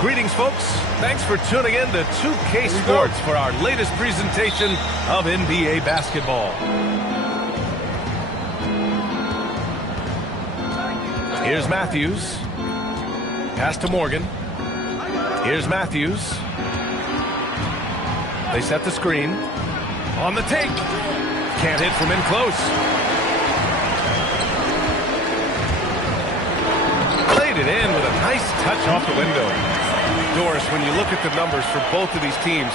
Greetings, folks. Thanks for tuning in to 2K Sports for our latest presentation of NBA basketball. Here's Matthews. Pass to Morgan. Here's Matthews. They set the screen. On the take. Can't hit from in close. Played it in with a nice touch off the window. Doris, when you look at the numbers for both of these teams,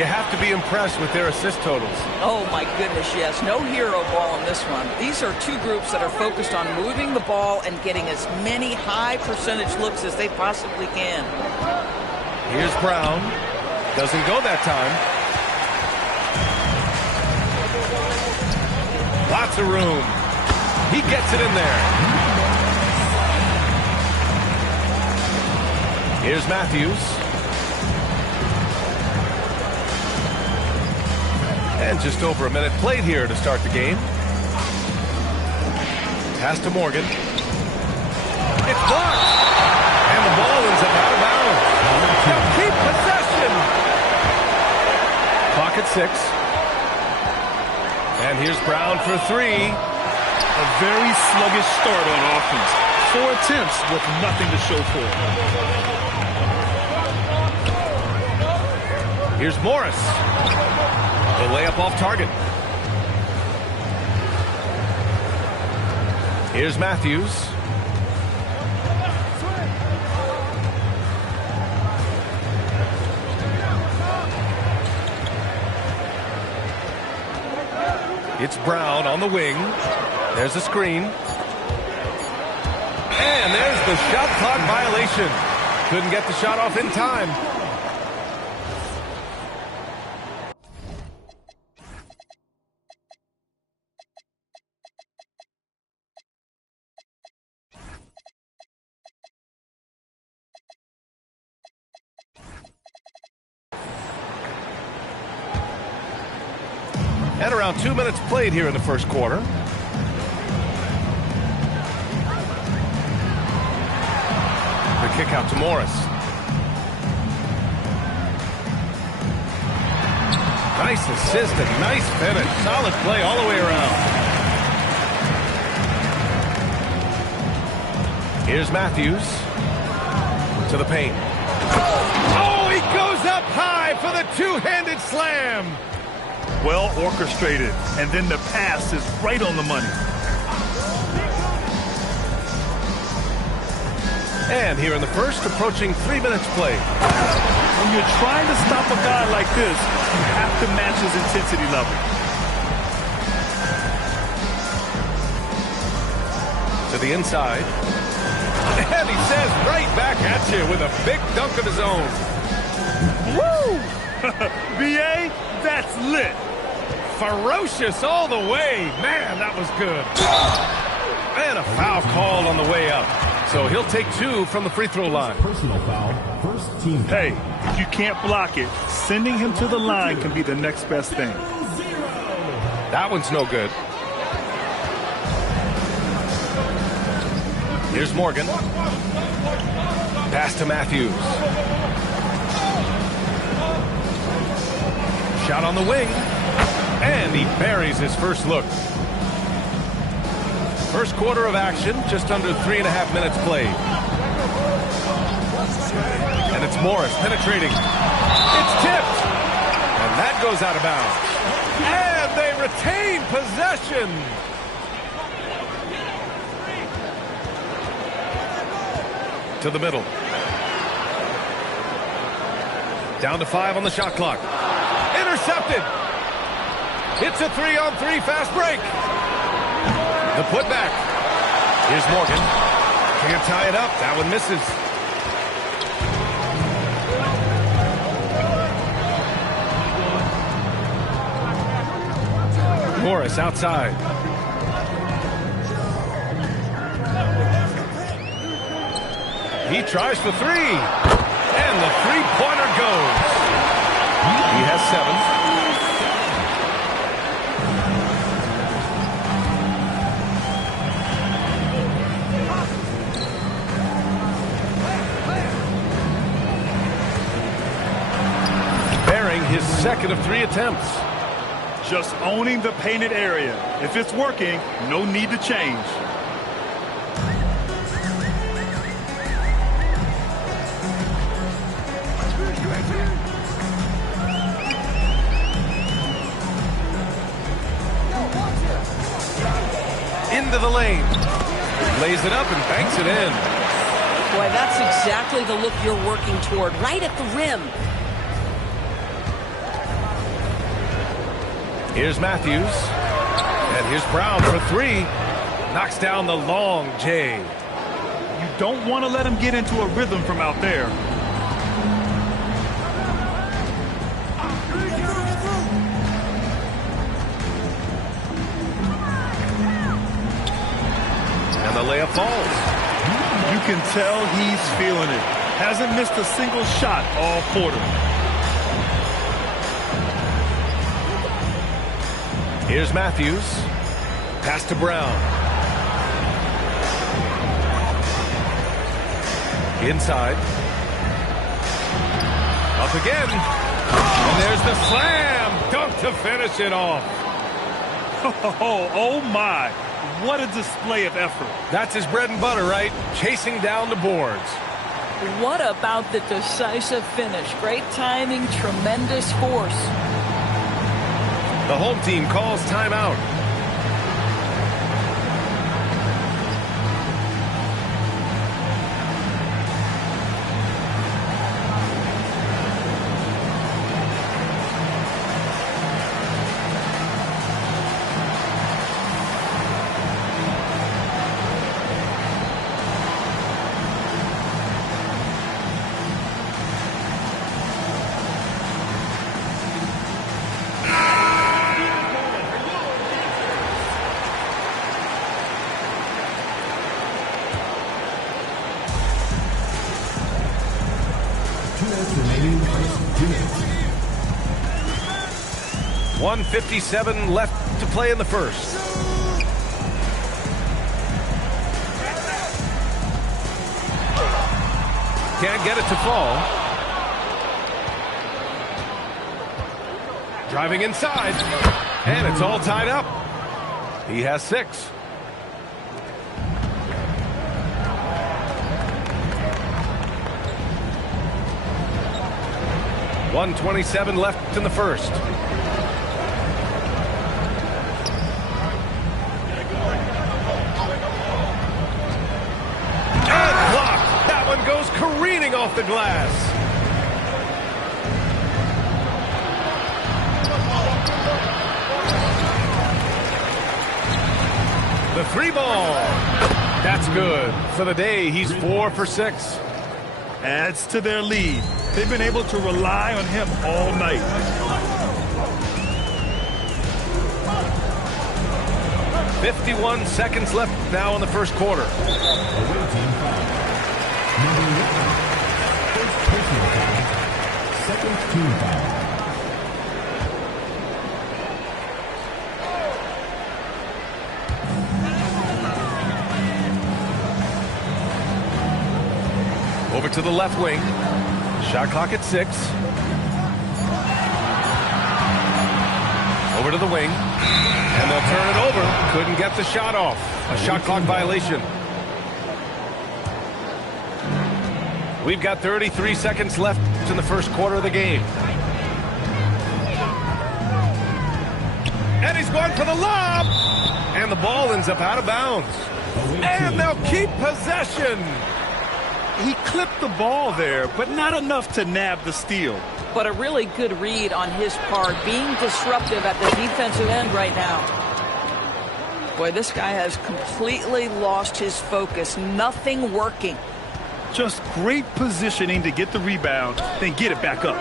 you have to be impressed with their assist totals. Oh, my goodness, yes. No hero ball in this one. These are two groups that are focused on moving the ball and getting as many high percentage looks as they possibly can. Here's Brown. Doesn't go that time. Lots of room. He gets it in there. Here's Matthews. And just over a minute played here to start the game. Pass to Morgan. It's blocked. And the ball ends up out of bounds. They'll keep possession. Clock at 6. And here's Brown for 3. A very sluggish start on offense. 4 attempts with nothing to show for it. Here's Morris. The layup off target. Here's Matthews. It's Brown on the wing. There's a screen. And there's the shot clock violation. Couldn't get the shot off in time. And around 2 minutes played here in the first quarter. The kick out to Morris. Nice assist and nice finish. Solid play all the way around. Here's Matthews to the paint. Oh, he goes up high for the two-handed slam. Well orchestrated, and then the pass is right on the money. And here in the first, approaching 3 minutes played. When you're trying to stop a guy like this, you have to match his intensity level. To the inside. And he says right back at you with a big dunk of his own. Woo! BA, that's lit. Ferocious all the way. Man, that was good. And a foul called on the way up. So he'll take 2 from the free throw line. Personal foul, first team. Hey, if you can't block it, sending him to the line can be the next best thing. That one's no good. Here's Morgan. Pass to Matthews. Shot on the wing. And he buries his first look. First quarter of action, just under 3.5 minutes played. And it's Morris penetrating. It's tipped. And that goes out of bounds. And they retain possession. To the middle. Down to 5 on the shot clock. Intercepted. It's a 3-on-3 fast break. The putback. Here's Morgan. Can't tie it up. That one misses. Morris outside. He tries for 3. And the three-pointer goes. He has 7. second of 3 attempts. Just owning the painted area. If it's working, no need to change. Into the lane. Lays it up and banks it in. Boy, that's exactly the look you're working toward, right at the rim. Here's Matthews. And here's Brown for 3. Knocks down the long J. You don't want to let him get into a rhythm from out there. And the layup falls. You can tell he's feeling it. Hasn't missed a single shot all quarter. Here's Matthews. Pass to Brown. Inside. Up again. And there's the slam. Dunk to finish it off. Oh my. What a display of effort. That's his bread and butter, right? Chasing down the boards. What about the decisive finish? Great timing, tremendous force. The home team calls timeout. Remaining first unit. 1:57 left to play in the first. Can't get it to fall. Driving inside. And it's all tied up. He has 6. .127 left in the first. And blocked. That one goes careening off the glass. The 3 ball. That's good. For the day, he's 4 for 6. Adds to their lead. They've been able to rely on him all night. .51 seconds left now in the first quarter. Away team foul. Number 1. First personal foul. Second team foul. Over to the left wing. Shot clock at 6. Over to the wing. And they'll turn it over. Couldn't get the shot off. A shot clock violation. We've got 33 seconds left in the first quarter of the game. And he's going for the lob. And the ball ends up out of bounds. And they'll keep possession. He clipped the ball there, but not enough to nab the steal. But a really good read on his part, being disruptive at the defensive end right now. Boy, this guy has completely lost his focus. Nothing working. Just great positioning to get the rebound, then get it back up.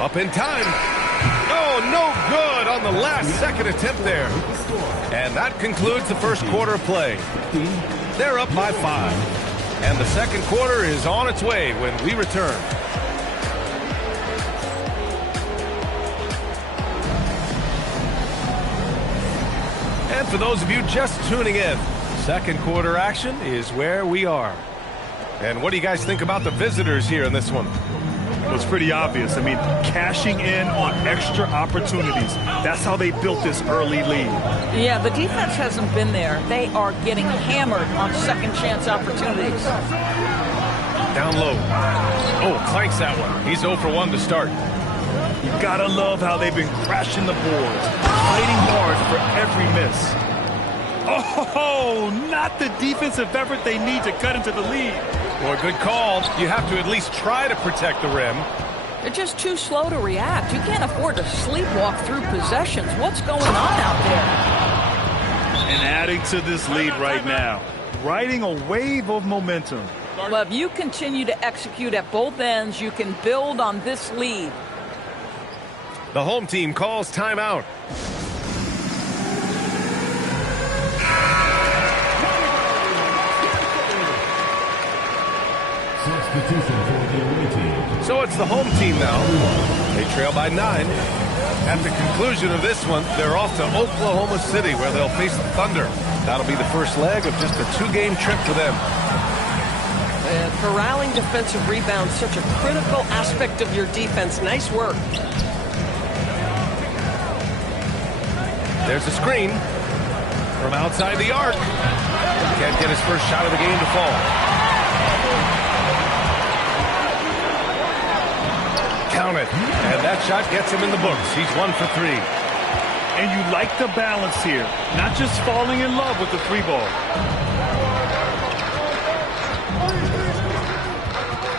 Up in time. Oh, no good on the last second attempt there. And that concludes the first quarter of play. They're up by 5. And the second quarter is on its way when we return. And for those of you just tuning in, second quarter action is where we are. And what do you guys think about the visitors here in this one? was pretty obvious. I mean, cashing in on extra opportunities. That's how they built this early lead. Yeah, the defense hasn't been there. They are getting hammered on second chance opportunities. Down low. Oh, clanks that one. He's 0 for 1 to start. You gotta love how they've been crashing the boards, fighting hard for every miss. Oh, not the defensive effort they need to cut into the lead. Boy, good call. You have to at least try to protect the rim. They're just too slow to react. You can't afford to sleepwalk through possessions. What's going on out there? And adding to this lead right now, riding a wave of momentum. Well, if you continue to execute at both ends, you can build on this lead. The home team calls timeout. Substitution for the away team. So it's the home team now. They trail by 9. At the conclusion of this one, they're off to Oklahoma City, where they'll face the Thunder. That'll be the first leg of just a 2-game trip for them. Corralling defensive rebounds, such a critical aspect of your defense. Nice work. There's a screen from outside the arc. Can't get his first shot of the game to fall. Count it. And that shot gets him in the books. He's 1 for 3. And you like the balance here, not just falling in love with the 3-ball.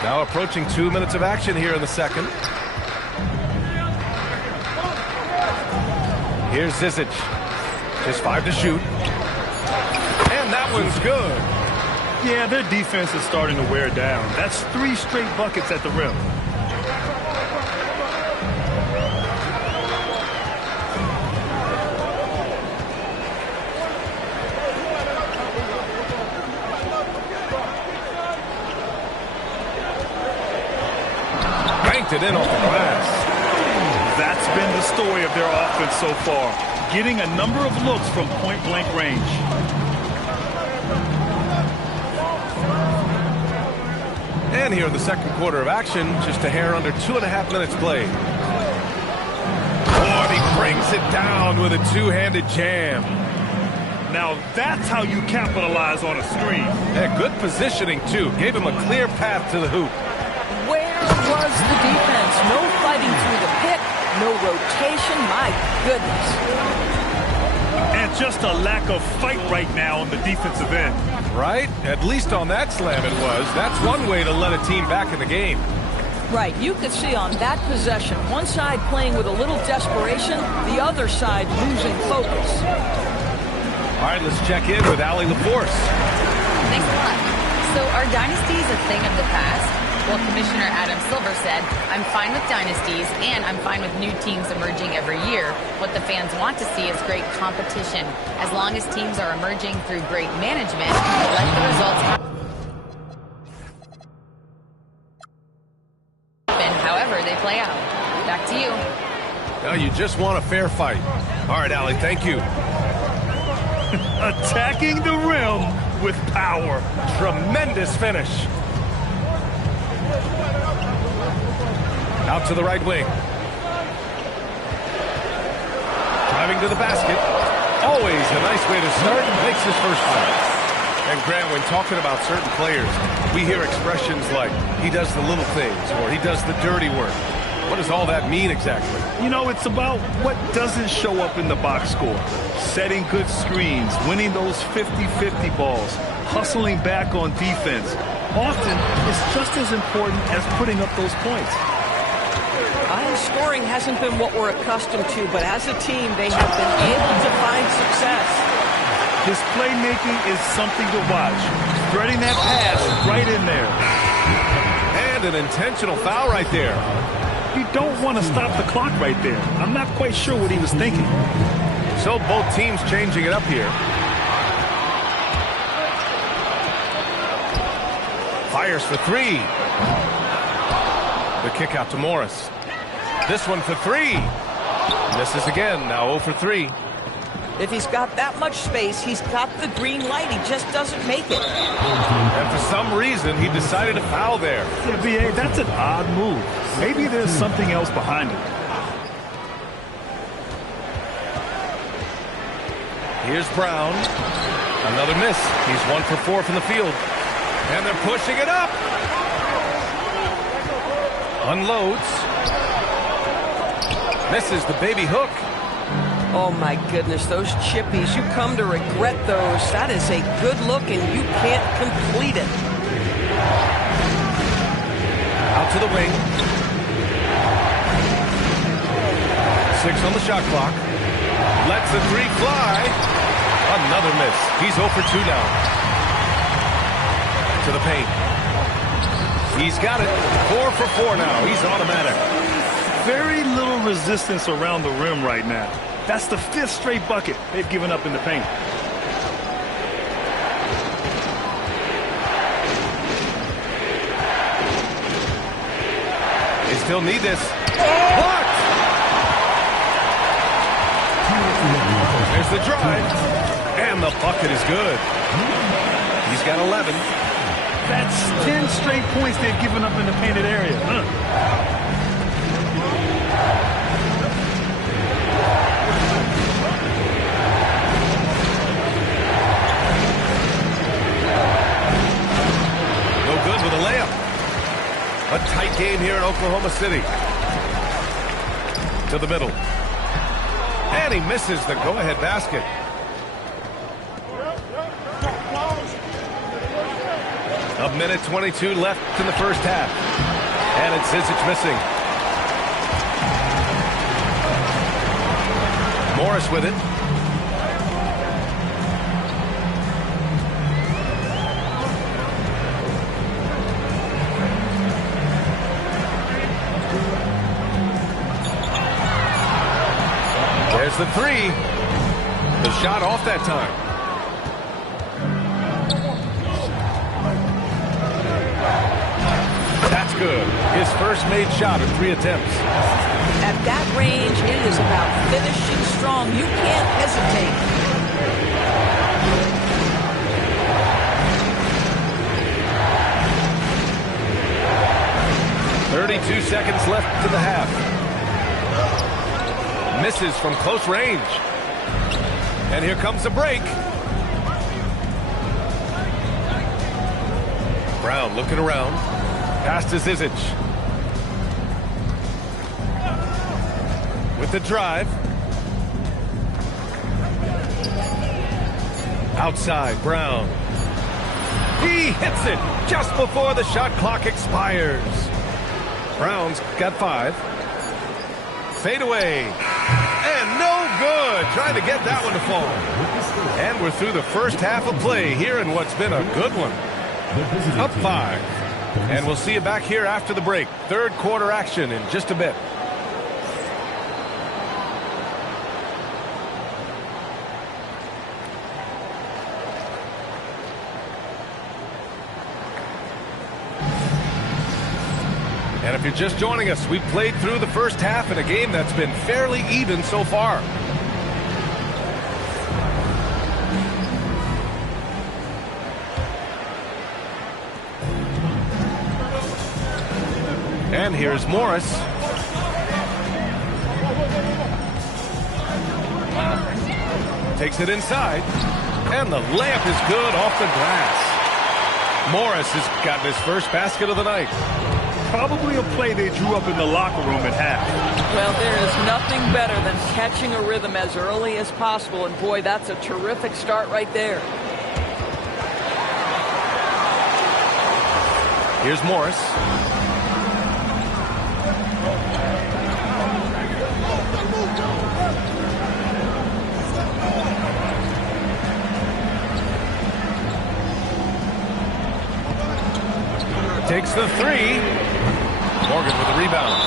Now approaching 2 minutes of action here in the second. Here's Zizic. Just 5 to shoot. And that one's good. Yeah, their defense is starting to wear down. That's 3 straight buckets at the rim. Banked it in off the glass. That's been the story of their offense so far, getting a number of looks from point-blank range. And here in the second quarter of action, just a hair under 2.5 minutes played. Oh, he brings it down with a 2-handed jam. Now that's how you capitalize on a screen. Yeah, good positioning, too. Gave him a clear path to the hoop. Where was the defense? No fighting through the pick. No rotation, my goodness. And just a lack of fight right now on the defensive end. Right? At least on that slam it was. That's one way to let a team back in the game. Right, you could see on that possession, one side playing with a little desperation, the other side losing focus. All right, let's check in with Allie LaForce. Thanks a lot. So are dynasties a thing of the past? Well, Commissioner Adam Silver said, I'm fine with dynasties, and I'm fine with new teams emerging every year. What the fans want to see is great competition. As long as teams are emerging through great management, let the results happen however they play out. Back to you. Now you just want a fair fight. All right, Allie, thank you. Attacking the rim with power. Tremendous finish. Out to the right wing. Driving to the basket. Always a nice way to start. Makes his first one. And Grant, when talking about certain players, we hear expressions like, he does the little things, or he does the dirty work. What does all that mean exactly? You know, it's about what doesn't show up in the box score. Setting good screens, winning those 50-50 balls, hustling back on defense. Often, it's just as important as putting up those points. Scoring hasn't been what we're accustomed to, but as a team, they have been able to find success. His playmaking is something to watch. Threading that pass right in there. And an intentional foul right there. You don't want to stop the clock right there. I'm not quite sure what he was thinking. So both teams changing it up here. Fires for 3. The kick out to Morris. This one for 3. Misses again, now 0 for 3. If he's got that much space, he's got the green light. He just doesn't make it. And for some reason, he decided to foul there. Yeah, B.A., that's an odd move. Maybe there's something else behind it. Here's Brown. Another miss. He's 1 for 4 from the field. And they're pushing it up. Unloads. Misses the baby hook. Oh, my goodness, those chippies, you come to regret those. That is a good look, and you can't complete it. Out to the wing. 6 on the shot clock. Lets the 3 fly. Another miss. He's 0 for 2 now. To the paint. He's got it. 4 for 4 now. He's automatic. Very little resistance around the rim right now. That's the 5th straight bucket they've given up in the paint. They still need this. Blocked! There's the drive. And the bucket is good. He's got 11. That's 10 straight points they've given up in the painted area. Good with a layup. A tight game here in Oklahoma City. To the middle. And he misses the go-ahead basket. A minute 22 left in the first half. And it's Zizic missing. Morris with it. There's the 3. The shot off that time. That's good. His first made shot in 3 attempts. At that range, it is about finishing strong. You can't hesitate. 32 seconds left to the half. Misses from close range. And here comes the break. Brown looking around. Pass to Zizic. With the drive. Outside, Brown. He hits it just before the shot clock expires. Brown's got 5. Fade away. And no good. Trying to get that one to fall. And we're through the first half of play here in what's been a good one. Up 5. And we'll see you back here after the break. Third quarter action in just a bit. And if you're just joining us, we've played through the first half in a game that's been fairly even so far. And here's Morris. Takes it inside. And the layup is good off the glass. Morris has gotten his first basket of the night. Probably a play they drew up in the locker room at half. Well, there is nothing better than catching a rhythm as early as possible. And boy, that's a terrific start right there. Here's Morris. Takes the 3. Morgan with the rebound.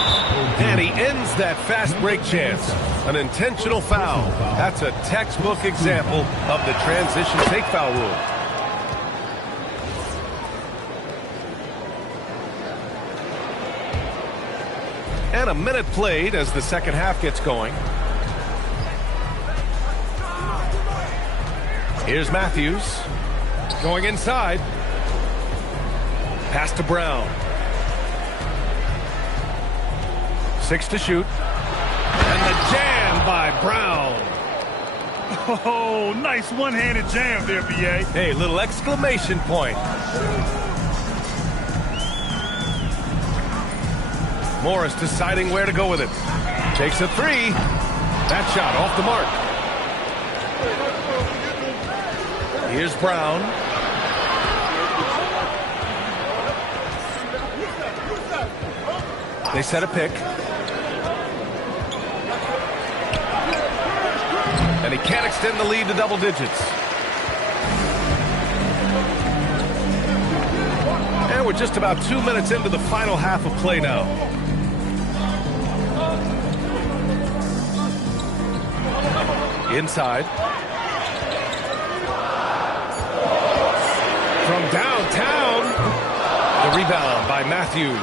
And he ends that fast break chance. An intentional foul. That's a textbook example of the transition take foul rule. And a minute played as the second half gets going. Here's Matthews. Going inside. Pass to Brown. 6 to shoot. And the jam by Brown. Oh, nice one-handed jam there, B.A. Hey, little exclamation point. Morris deciding where to go with it. Takes a 3. That shot off the mark. Here's Brown. They set a pick. And he can't extend the lead to double digits. And we're just about 2 minutes into the final half of play now. Inside. From downtown. The rebound by Matthews.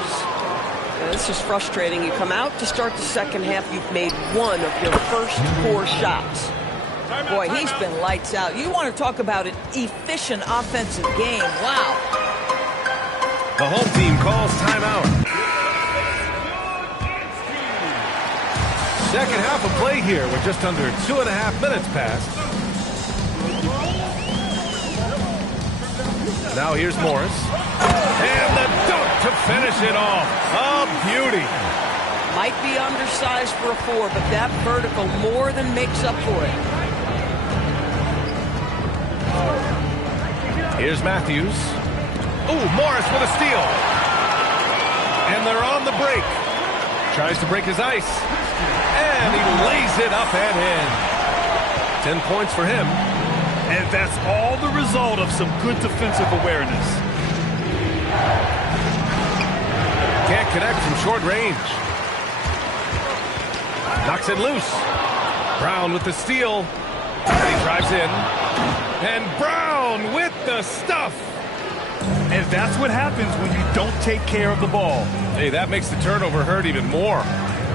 This is frustrating. You come out to start the second half, you've made one of your first 4 shots. Boy, he's been lights out. You want to talk about an efficient offensive game. Wow. The home team calls timeout. Second half of play here with just under 2.5 minutes passed. Now here's Morris. And the dunk to finish it off. A beauty. Might be undersized for a 4, but that vertical more than makes up for it. Here's Matthews. Ooh, Morris with a steal. And they're on the break. Tries to break his ice. And he lays it up and in. 10 points for him. And that's all the result of some good defensive awareness. Can't connect from short range. Knocks it loose. Brown with the steal. And he drives in. And Brown with the stuff. And that's what happens when you don't take care of the ball. Hey, that makes the turnover hurt even more.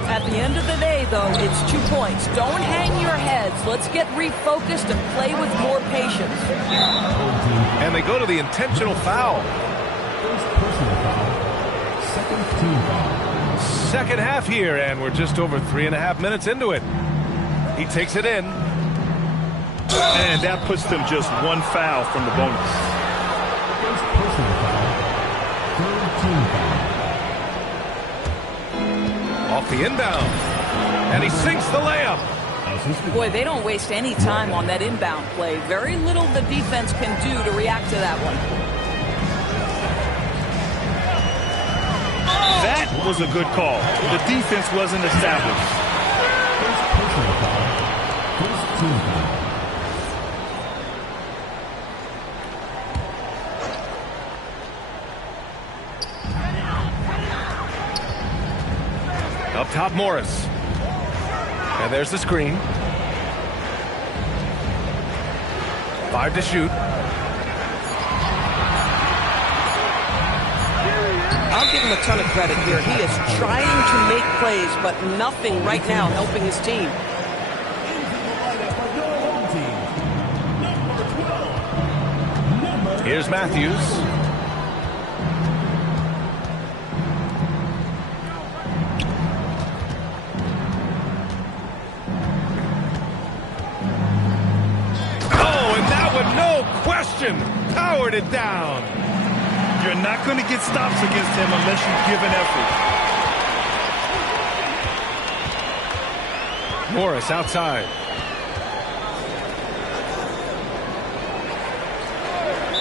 At the end of the day, though, it's 2 points. Don't hang your heads. Let's get refocused and play with more patience. And they go to the intentional foul. First personal foul. Second team foul. Second half here, and we're just over 3.5 minutes into it. He takes it in. And that puts them just 1 foul from the bonus. First personal foul. Third team foul. Off the inbound. And he sinks the layup. Boy, they don't waste any time on that inbound play. Very little the defense can do to react to that one. That was a good call. The defense wasn't established. First personal foul. First team foul. Up top, Morris. And there's the screen. 5 to shoot. I'll give him a ton of credit here. He is trying to make plays, but nothing right now helping his team. Here's Matthews. Powered it down. You're not going to get stops against him unless you give an effort. Morris outside.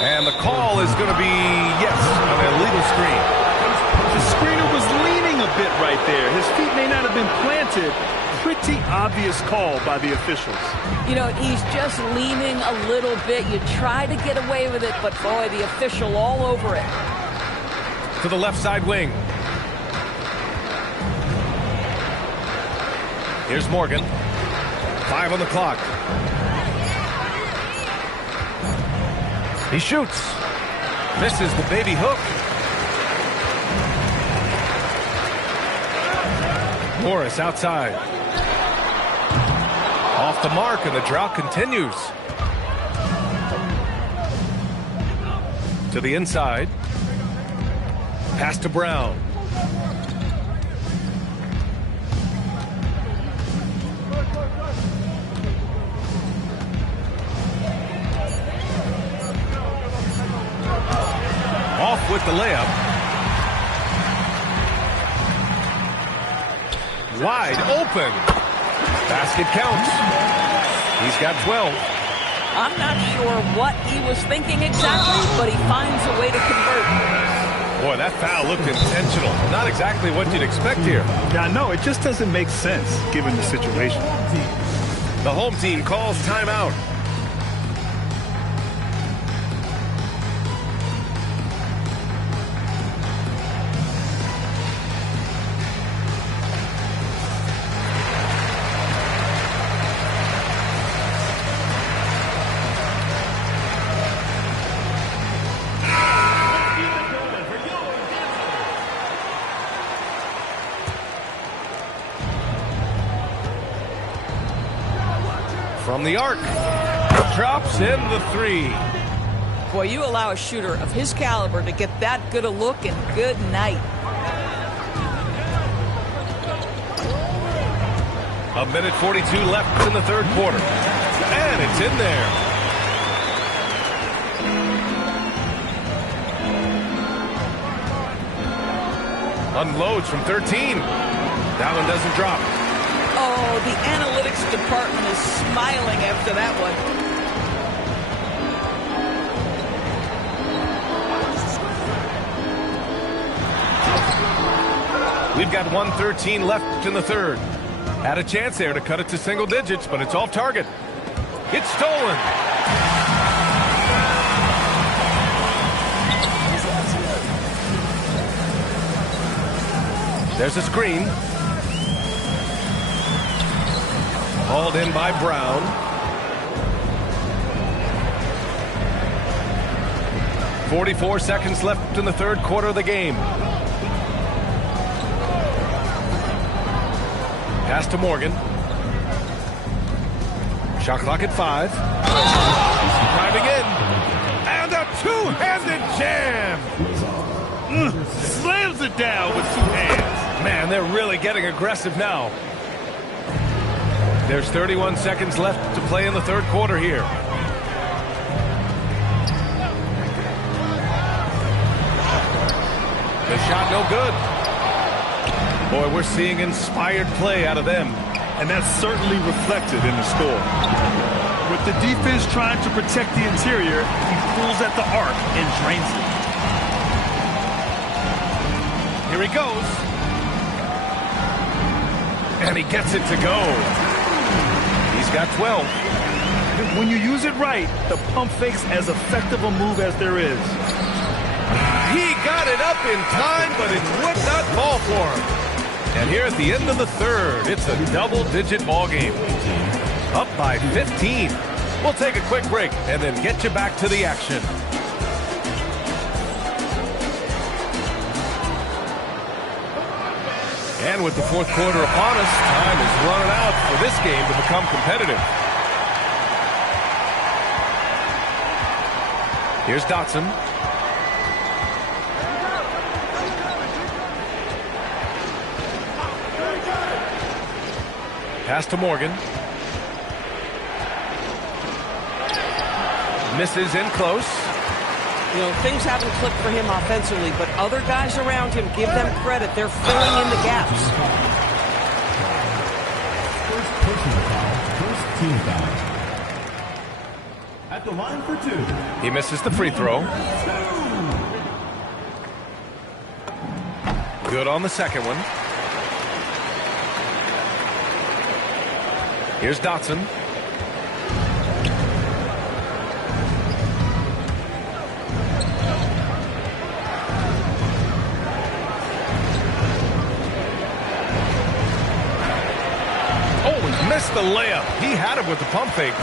And the call is going to be, yes, an illegal screen. The screener was leaning a bit right there. His feet may not have been planted. Pretty obvious call by the officials. You know, he's just leaning a little bit. You try to get away with it, but boy, the official all over it. To the left side wing. Here's Morgan. 5 on the clock. He shoots. Misses the baby hook. Morris outside. Off the mark, and the drought continues. To the inside. Pass to Brown. Off with the layup. Wide open. Basket counts. He's got 12. I'm not sure what he was thinking exactly, but he finds a way to convert. Boy, that foul looked intentional. Not exactly what you'd expect here. Yeah, no, it just doesn't make sense given the situation. The home team calls timeout. From the arc, drops in the three. Boy, you allow a shooter of his caliber to get that good a look, and good night. A minute 42 left in the third quarter. And it's in there. Unloads from 13. That one doesn't drop. Oh, the analytics department is smiling after that one. We've got 1:13 left in the third. Had a chance there to cut it to single digits, but it's off target. It's stolen. There's a screen. Hauled in by Brown. .44 seconds left in the third quarter of the game. Pass to Morgan. Shot clock at 5. Driving in. And a two-handed jam. Slams it down with two hands. Man, they're really getting aggressive now. There's 31 seconds left to play in the third quarter here. The shot no good. Boy, we're seeing inspired play out of them. And that's certainly reflected in the score. With the defense trying to protect the interior, he pulls at the arc and drains it. Here he goes. And he gets it to go. He's got 12. When you use it right, the pump fake's as effective a move as there is. He got it up in time, but it would not fall for him. And here at the end of the third, it's a double-digit ball game. Up by 15. We'll take a quick break and then get you back to the action. And with the fourth quarter upon us, time is running out for this game to become competitive. Here's Dotson. Pass to Morgan. Misses in close. You know, things haven't clicked for him offensively, but other guys around him, give them credit. They're filling in the gaps. First personal foul, first team foul. At the line for 2. He misses the free throw. Good on the second one. Here's Dotson. Oh, he missed the layup. He had it with the pump fake.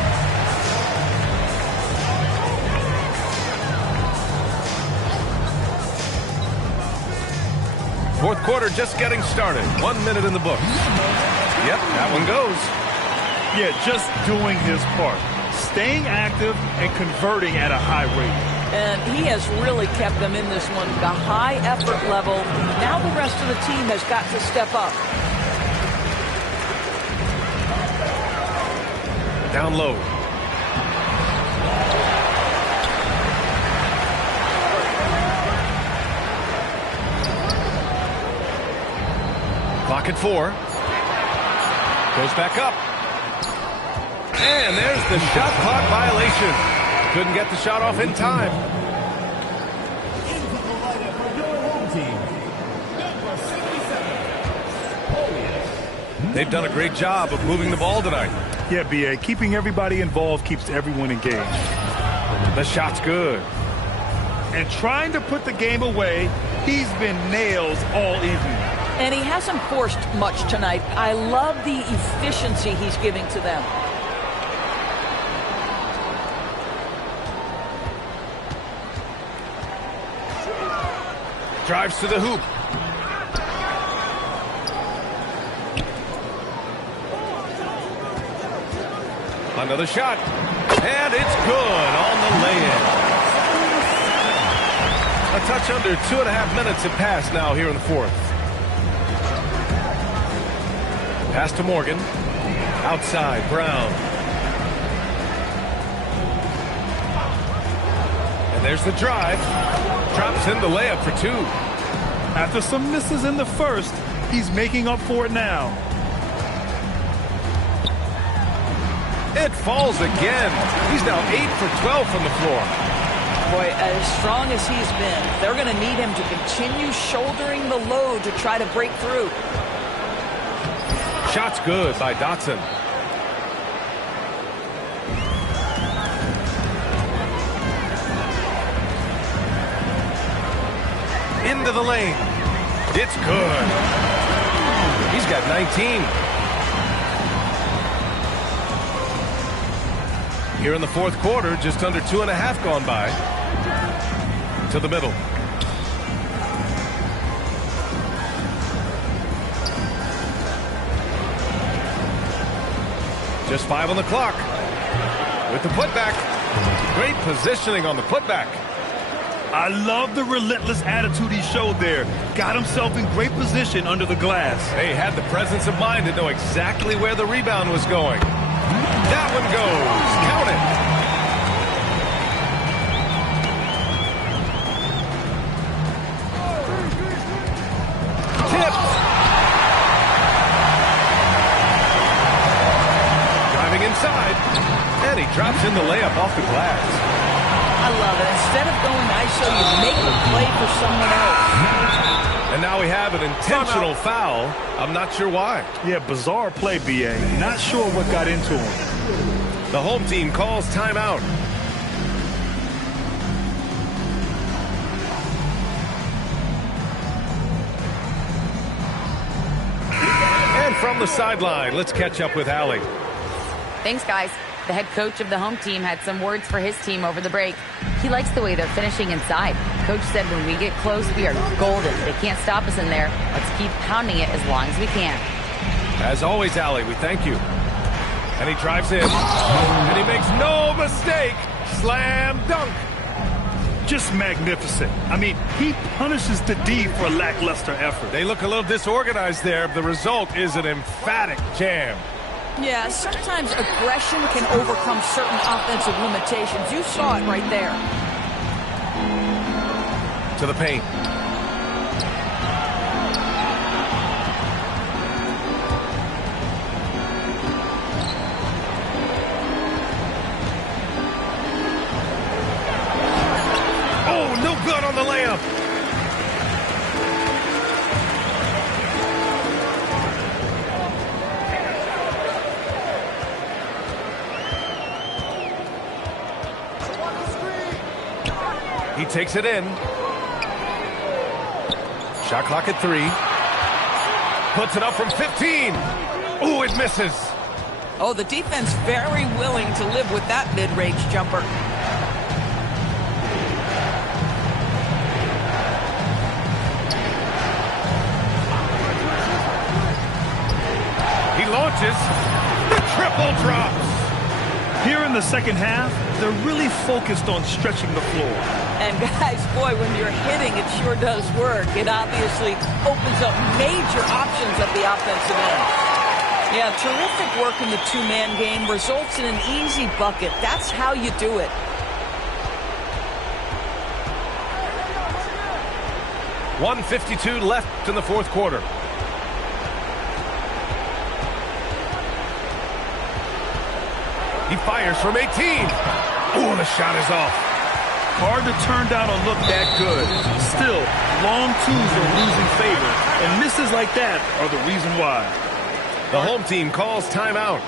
Fourth quarter just getting started. 1 minute in the books. Yep, that one goes. Yeah, just doing his part. Staying active and converting at a high rate. And he has really kept them in this one. The high effort level. Now the rest of the team has got to step up. Down low. Clock at 4. Goes back up. And there's the shot clock violation. Couldn't get the shot off in time. They've done a great job of moving the ball tonight. Yeah, B.A. Keeping everybody involved keeps everyone engaged. The shot's good. And trying to put the game away, he's been nails all evening. And he hasn't forced much tonight. I love the efficiency he's giving to them. Drives to the hoop. Another shot. And it's good on the lay-in. A touch under 2.5 minutes have passed now here in the fourth. Pass to Morgan. Outside, Brown. And there's the drive. Drops in the layup for 2. After some misses in the first, he's making up for it now. It falls again. He's now 8 for 12 from the floor. Boy, as strong as he's been, they're going to need him to continue shouldering the load to try to break through. Shot's good by Dotson. Into the lane. It's good. He's got 19. Here in the fourth quarter, just under 2.5 gone by. To the middle. Just 5 on the clock. With the putback. Great positioning on the putback. I love the relentless attitude he showed there. Got himself in great position under the glass. They had the presence of mind to know exactly where the rebound was going. That one goes. Count it. Tipped. Driving inside. And he drops in the layup off the glass. I love it. Instead of going ISO, you make the play for someone else. And now we have an intentional foul. I'm not sure why. Yeah, bizarre play, B.A. Not sure what got into him. The home team calls timeout. And from the sideline, let's catch up with Allie. Thanks, guys. The head coach of the home team had some words for his team over the break. He likes the way they're finishing inside. Coach said when we get close, we are golden. They can't stop us in there. Let's keep pounding it as long as we can. As always, Allie, we thank you. And he drives in. And he makes no mistake. Slam dunk. Just magnificent. I mean, he punishes the D for lackluster effort. They look a little disorganized there. The result is an emphatic jam. Yeah, sometimes aggression can overcome certain offensive limitations. You saw it right there. To the paint. Oh, no good on the layup. He takes it in. Shot clock at 3. Puts it up from 15. Ooh, it misses. Oh, the defense very willing to live with that mid-range jumper. He launches. The triple drops. Here in the second half, They're really focused on stretching the floor. And guys, boy, when you're hitting, it sure does work. It obviously opens up major options at the offensive end. Yeah, terrific work in the two-man game results in an easy bucket. That's how you do it. .152 left in the fourth quarter. He fires from 18. Oh, the shot is off. Hard to turn down a look that good. Still, long twos are losing favor, and misses like that are the reason why. The home team calls timeout.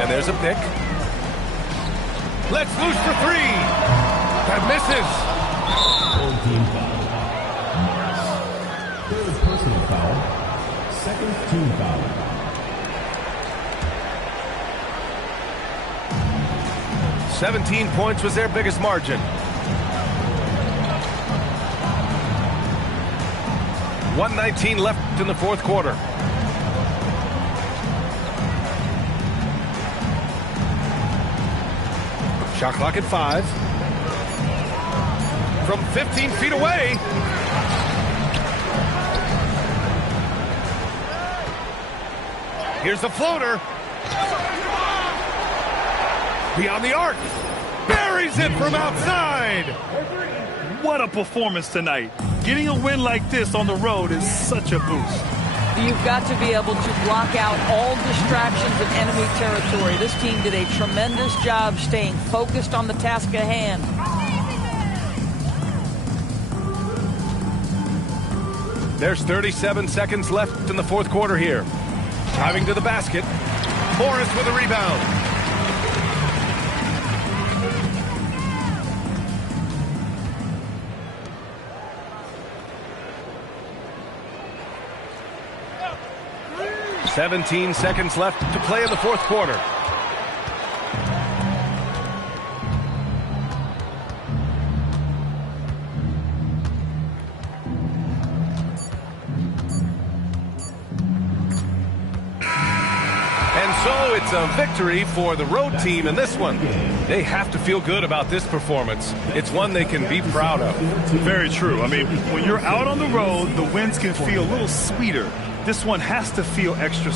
And there's a pick. Let's loose for three. That misses. Third team foul. Third personal foul. Second team foul. "17 points was their biggest margin. 1:19 left in the fourth quarter. Shot clock at 5. From 15 feet away. Here's the floater. Beyond the arc. Buries it from outside. What a performance tonight. Getting a win like this on the road is such a boost. You've got to be able to block out all distractions in enemy territory. This team did a tremendous job staying focused on the task at hand. There's 37 seconds left in the fourth quarter here. Driving to the basket. Morris with a rebound. "17 seconds left to play in the fourth quarter. And so it's a victory for the road team in this one. They have to feel good about this performance. It's one they can be proud of. Very true. I mean, when you're out on the road, the wins can feel a little sweeter. This one has to feel extra